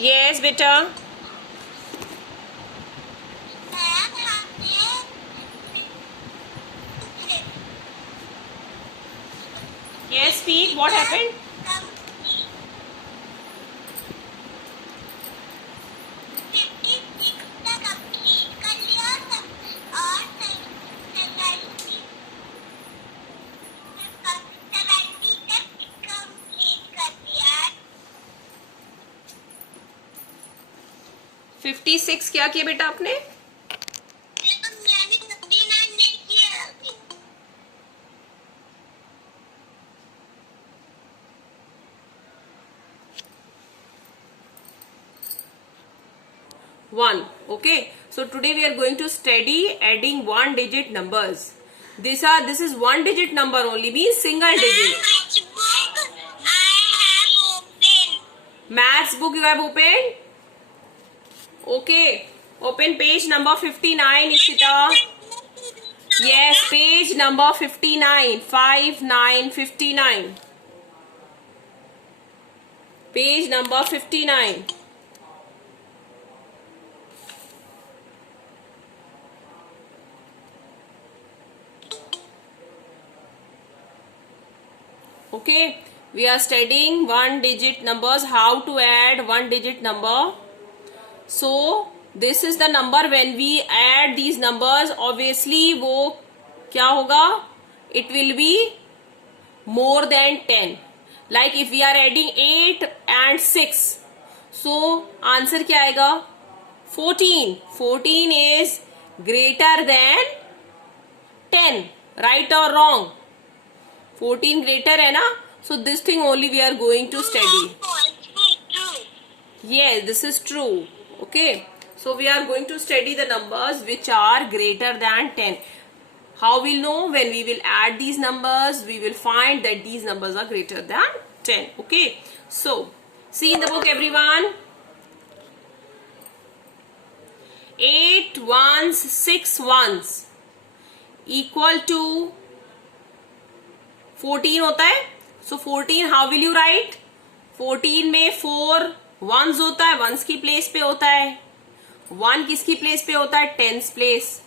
Yes बेटा. Yes, speak. What happened? Fifty six क्या किया बेटा आपने? One. Okay. So today we are going to study adding one digit numbers. This is one digit number only, means single digit. Maths book you have opened? Okay. Open page number 59, Ishita. Yes, page number 59. 59. Page number 59. Okay, we are studying one digit numbers, how to add one digit number. So this is the number. When we add these numbers, obviously वो क्या होगा? It will be more than 10. Like if we are adding 8 and 6, so answer क्या आएगा? 14. 14 is greater than 10. Right or wrong? 14 greater है ना? So this thing only we are going to study. Yes, this is true. Okay. So we are going to study the numbers which are greater than 10. How we'll know? When we will add these numbers, we will find that these numbers are greater than 10. Okay. So, see in the book everyone. 8 ones, 6 ones equal to 14 होता है. So 14 how will you write? 14 में 4 ones होता है, ones की place पे होता है. 1 किसकी प्लेस पे होता है? tens place.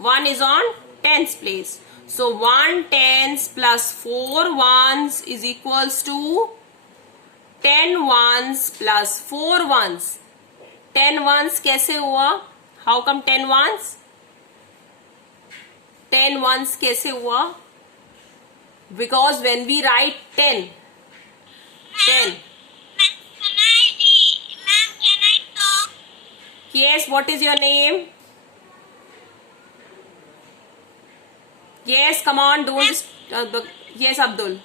1 is on tens place. So 1 tens plus 4 ones is equals to 10 ones plus 4 ones. 10 ones कैसे हुआ? How come 10 ones? 10 ones कैसे हुआ? Because when we write 10. Yes, what is your name? Yes, come on, don't. Yes, Abdul.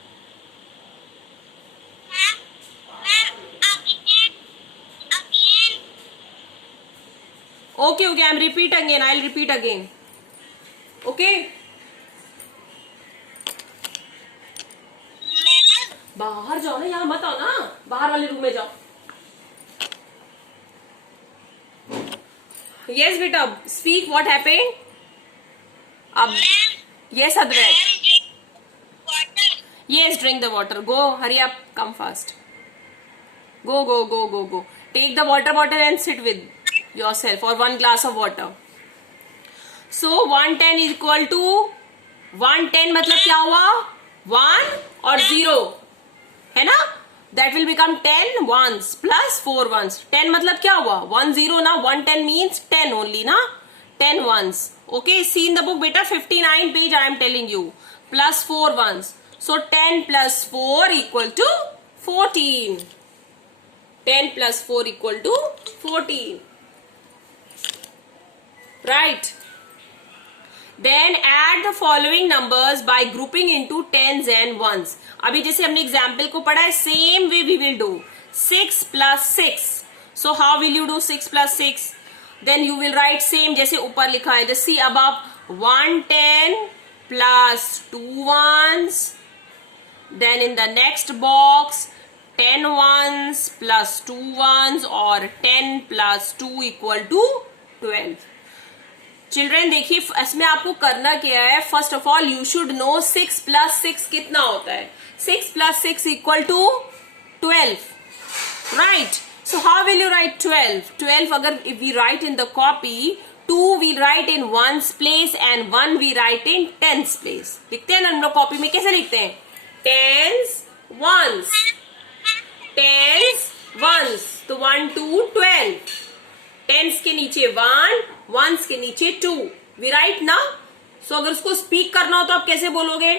Okay, I'm repeat again. I'll repeat again. Okay. बाहर जाओ ना, यहाँ मत आओ ना, बाहर वाले रूम में जाओ. Yes, बेटा, speak. What happened? अब yes, Advait. Yes, drink the water. Go, hurry up, come fast. Go. Take the water bottle and sit with yourself, or one glass of water. So 110 is equal to 110 मतलब क्या हुआ? 1 और 0 है ना? That will become 10 ones plus 4 ones. 10 मतलब क्या हुआ? 1 0 ना? 110 means 10 only ना? 10 ones. Okay, see in the book beta 59 page I am telling you. Plus 4 ones. So 10 plus 4 equal to 14. 10 plus 4 equal to 14. Right. Then add the following numbers by grouping into tens and ones. अभी जैसे हमने example को पढ़ा है, same way we will do. 6 plus 6. So how will you do 6 plus 6? Then you will write same जैसे ऊपर लिखा है. Just see above. 110 plus 2 ones. Then in the next box 10 ones plus 2 ones, or 10 plus 2 equal to 12. Children देखिए, इसमें आपको करना क्या है? First of all you should know 6 plus 6 कितना होता है. 6 plus 6 equal to 12. Right. So how will you write 12? 12 अगर if we write in the copy, 2 we write in ones place and 1 we write in tens place. लिखते हैं ना हम लोग copy में, कैसे लिखते हैं? Tens, ones, tens, ones. तो 1, 2, 12. Tens के नीचे 1, ones के नीचे 2. We write ना? So अगर उसको स्पीक करना हो तो आप कैसे बोलोगे?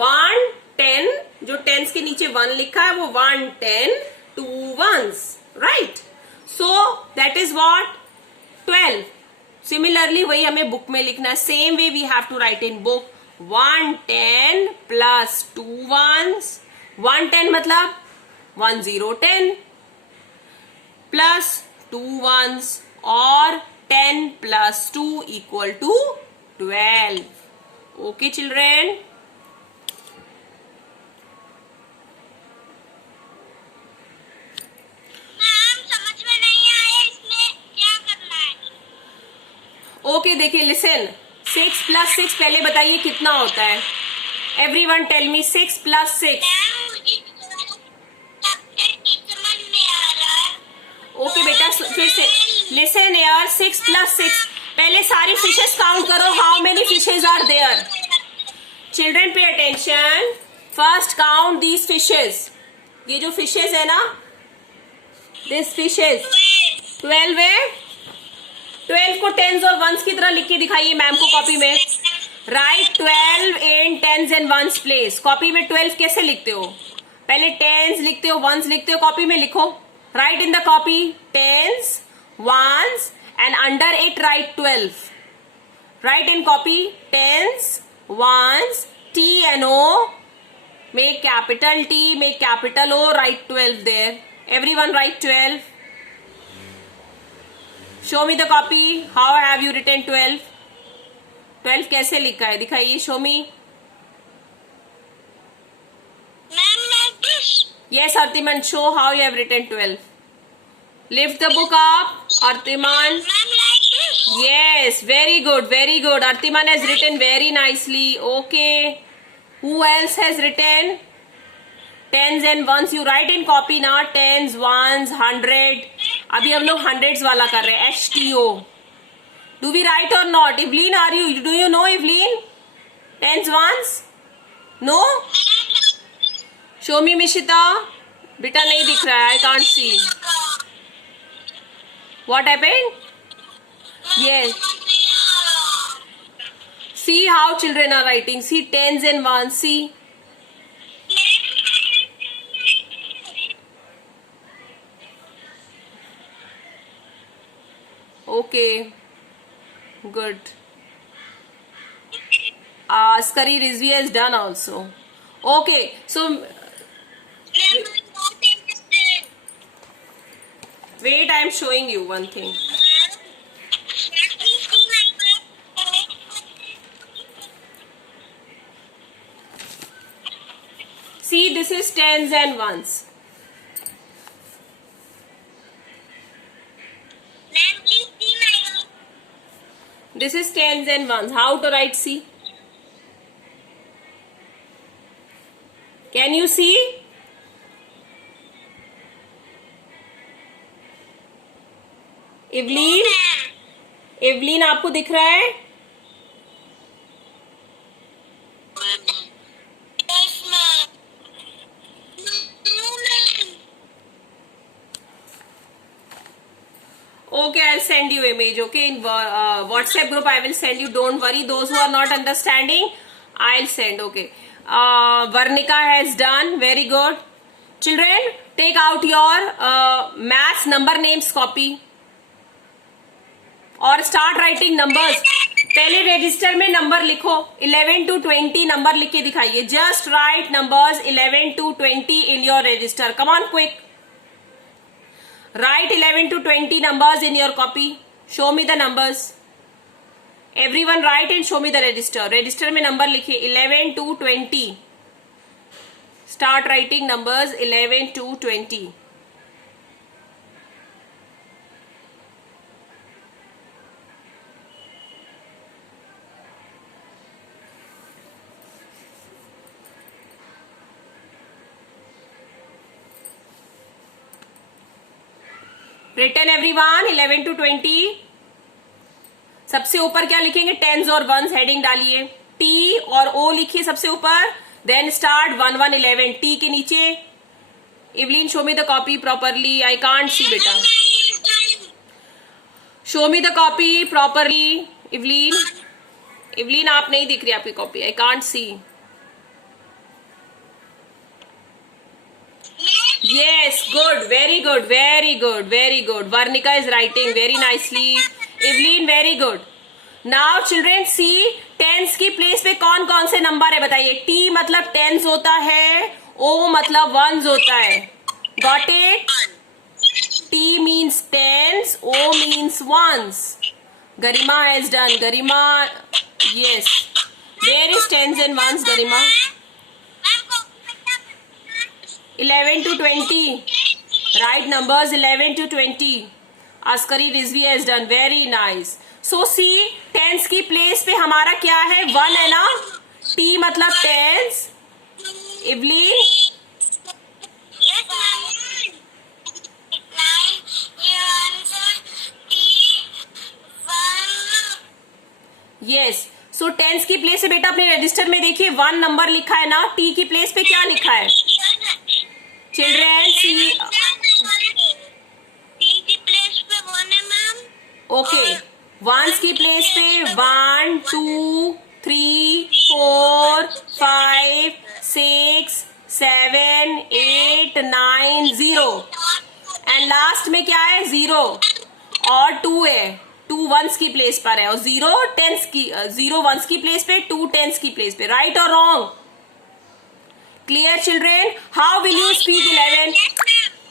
1, 10, जो टेंस के नीचे 1 लिखा है वो 1, 10, 2 ones, right? So that is what 12. Similarly वही हमें बुक में लिखना है. Same way we have to write in book. 1, 10 plus 2 ones. 1, 10 मतलब 1, 0, 10 plus 2 ones और 10 plus 2 equal to 12. Okay children? Okay देखिए, लिसन. 6 plus 6 पहले बताइए कितना होता है. Everyone tell me 6 plus 6. Okay बेटा, फिर से लिसन यार. 6 plus 6. पहले सारी फिशेस काउंट करो. How many fishes are there? Children pay attention. First count these fishes. ये जो फिशेस है ना, दिस फिशेस 12 है. 12 को टेंस और वंस की तरह लिख के दिखाइए मैम को कॉपी में. Write 12 in tens and ones place. Copy में 12 कैसे लिखते हो? पहले टेंस लिखते हो, वंस लिखते हो. कॉपी में लिखो. Write in the copy tens, ones and under it write 12. Write in copy tens, ones, T-N-O, make capital T, make capital O, write 12 there. Everyone write 12. Show me the copy. How have you written 12? 12 कैसे लिखा है दिखाइए. Show me. Ma'am, like this. Yes, Artiman, show how you have written 12. Lift the book up, Artiman. Ma'am, like this. Yes, very good, very good. Artiman has written very nicely. Okay. Who else has written? Tens and ones. You write in copy ना. Tens, ones, 100. अभी हम लोग hundreds वाला कर रहे हैं. HTO. Do we write or not? Evelyn, do you know Evelyn? Tens, ones? No? Show me Mishita. बेटा नहीं दिख रहा है. I can't see. What happened? Yes. See how children are writing. See tens and ones. See. Okay. Good. Askari Rizvi has done also. Okay. So Ma'am, I'm not interested. wait, I am showing you one thing. Ma'am, please see my book. See, this is tens and ones. Ma'am, please see my book. This is tens and ones. How to write? See. Can you see? Evelyn, Evelyn आपको दिख रहा है? Yes, ma'am. No, ma'am. Okay, I'll send you image. Okay, in WhatsApp group I will send you. Don't worry. Those who are not understanding, I'll send. Okay. Varnika has done. Very good. Children, take out your maths number names copy. और start writing numbers. पहले register में number लिखो. 11 to 20 number लिख के दिखाइए. Just write numbers 11 to 20 in your register. Come on quick. Write 11 to 20 numbers in your copy. Show me the numbers. Everyone write and show me the register. Register में number लिखिए 11 to 20. Start writing numbers 11 to 20. Written everyone 11 to 20। सबसे ऊपर क्या लिखेंगे? Tense और once heading डालिए, T और ओ लिखिए सबसे ऊपर, देन स्टार्ट 1 1 11 टी के नीचे। Evelyn show me the copy properly, I can't see बेटा, show me the copy properly. Evelyn, Evelyn आप नहीं दिख रही आपकी कॉपी, I can't see. Yes, good, very good, very good, very good. Varnika is writing very nicely. Evelyn, very good. Now children see tens की place पे कौन कौन से नंबर है बताइए। T मतलब टेंस होता है, O मतलब वंस होता है। Got it? T means tens, O means ones. Garima has done. Garima, yes. Where is tens and ones, Garima? 11 to 20. Right numbers 11 to 20. Askari Rizvi has done very nice. So see tens की place पे हमारा क्या है? 1 है ना? T मतलब tens. Evelyn, yes. So tens की place पे बेटा अपने रजिस्टर में देखिए 1 नंबर लिखा है ना? T की प्लेस पे क्या लिखा है? चिल्ड्रेन सी, ओके, वंस की प्लेस पे 1 2 3 4 5 6 7 8 9 0 एंड लास्ट में क्या है? 0 और 2 है। 2 वंस की प्लेस पर है और 0 टेंस की, 0 वंस की प्लेस पे, 2 टेंस की प्लेस पे। राइट और wrong? Clear children? How will you speak 11?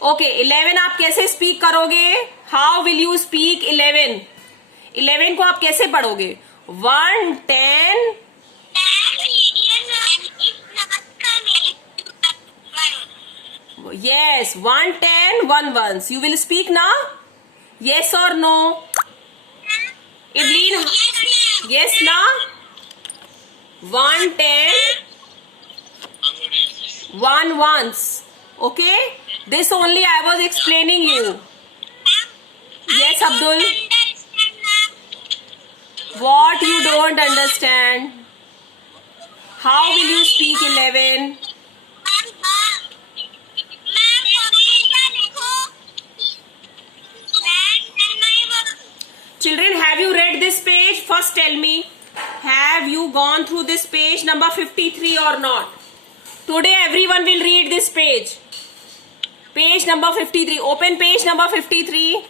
Okay, 11 आप कैसे स्पीक करोगे? How will you speak 11? 11 को आप कैसे पढ़ोगे? 1 10, yes, 1 10 1 once. You will speak now? Yes or no? Evelyn, yes na? 1 10 1 once. Okay? This only I was explaining you. Yes, Abdul. What you don't understand? How will you speak 11? Children, have you read this page? First tell me, have you gone through this page number 53 or not? Today everyone will read this page. Page number 53. Open page number 53.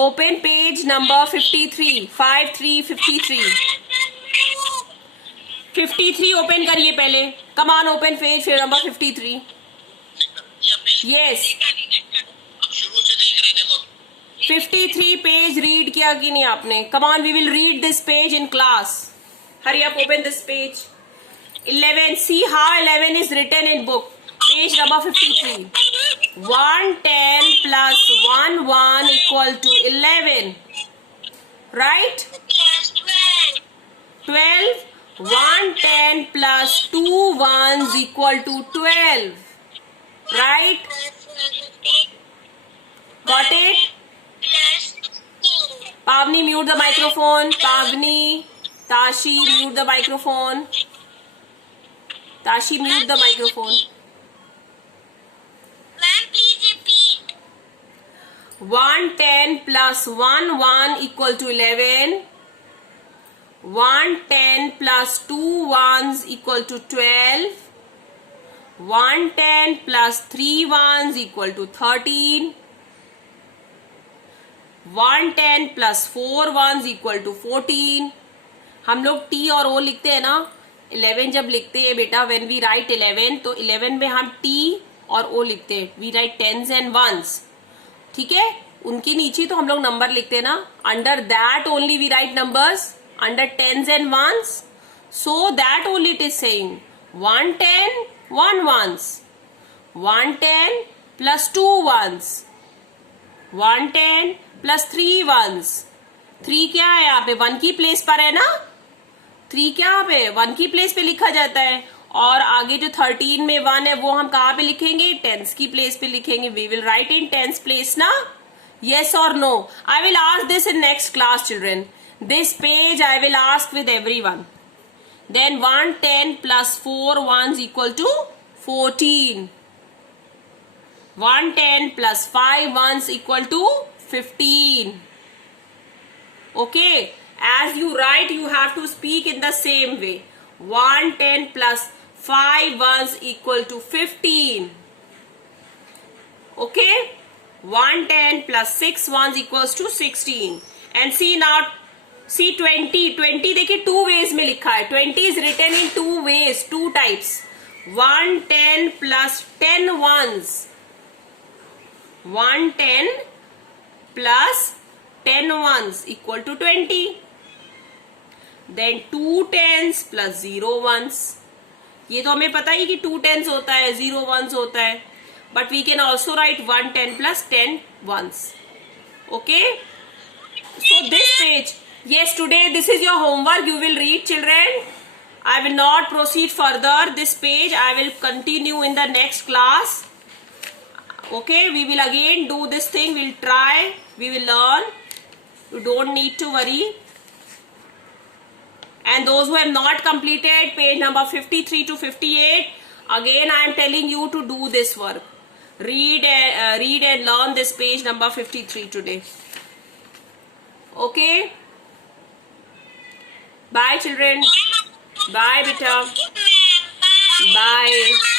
Open page number 53. 5353. 53 open करिए पहले. Come on, open page number 53. Yes. 53 page read किया कि नहीं आपने? Come on, we will read this page in class. Hurry up, open this page. 11. See how 11 is written in book. Page number 53. 1 10 plus 1 1 equal to 11. Right? 12. 1 10 plus 2 1s equal to 12. Right? Got it? Pavni, mute the microphone. Pavni, Tashi, mute the microphone. Tashi, mute the microphone. Ma'am, please repeat. 1 10 plus 1 1 equal to 11. 1 10 plus 2 1s equal to 12. 1 10 plus 3 1s equal to 13. 1 10 plus 4 1s equal to 14. हम लोग T और O लिखते हैं ना, 11 जब लिखते हैं बेटा, when we write 11 तो 11 में हम T और O लिखते हैं. We write tens and ones. ठीक है? उनके नीचे तो हम लोग नंबर लिखते हैं ना. Under that only we write numbers. Under tens and ones. So that only it is saying 1 10 1 ones. 1 10 plus 2 ones. 1 10 plus 3 ones. 3 क्या है यहाँ पे? 1 की प्लेस पर है ना. 3 क्या पे? 1 की प्लेस पे लिखा जाता है. और आगे जो 13 में 1 है वो हम कहाँ पे लिखेंगे? टेंस की प्लेस पे लिखेंगे. We will write in tens place ना. Yes or no? I will ask this in next class, children. This page I will ask with everyone. Then 110 plus 4 ones equal to 14. 110 plus 5 ones equal to 15. Okay. As you write, you have to speak in the same way. 110 plus 5 ones equal to 15. Okay. 110 plus 6 ones equals to 16. And see now, see 20. 20 देखिए 2 ways में लिखा है. 20 is written in 2 ways, 2 types. 110 plus 10 ones. 110 plus 10 ones equal to 20. Then 2 tens plus 0 ones. ये तो हमें पता ही कि 2 tens होता है, 0 ones होता है. But we can also write 110 plus 10 ones. Okay? So this page, yes, today this is your homework. You will read, children. I will not proceed further. This page I will continue in the next class. Okay? We will again do this thing. We'll try. We will learn. You don't need to worry. And those who have not completed page number 53 to 58, again I am telling you to do this work. Read and learn this page number 53 today. Okay? Bye, children. Bye, beta. Bye.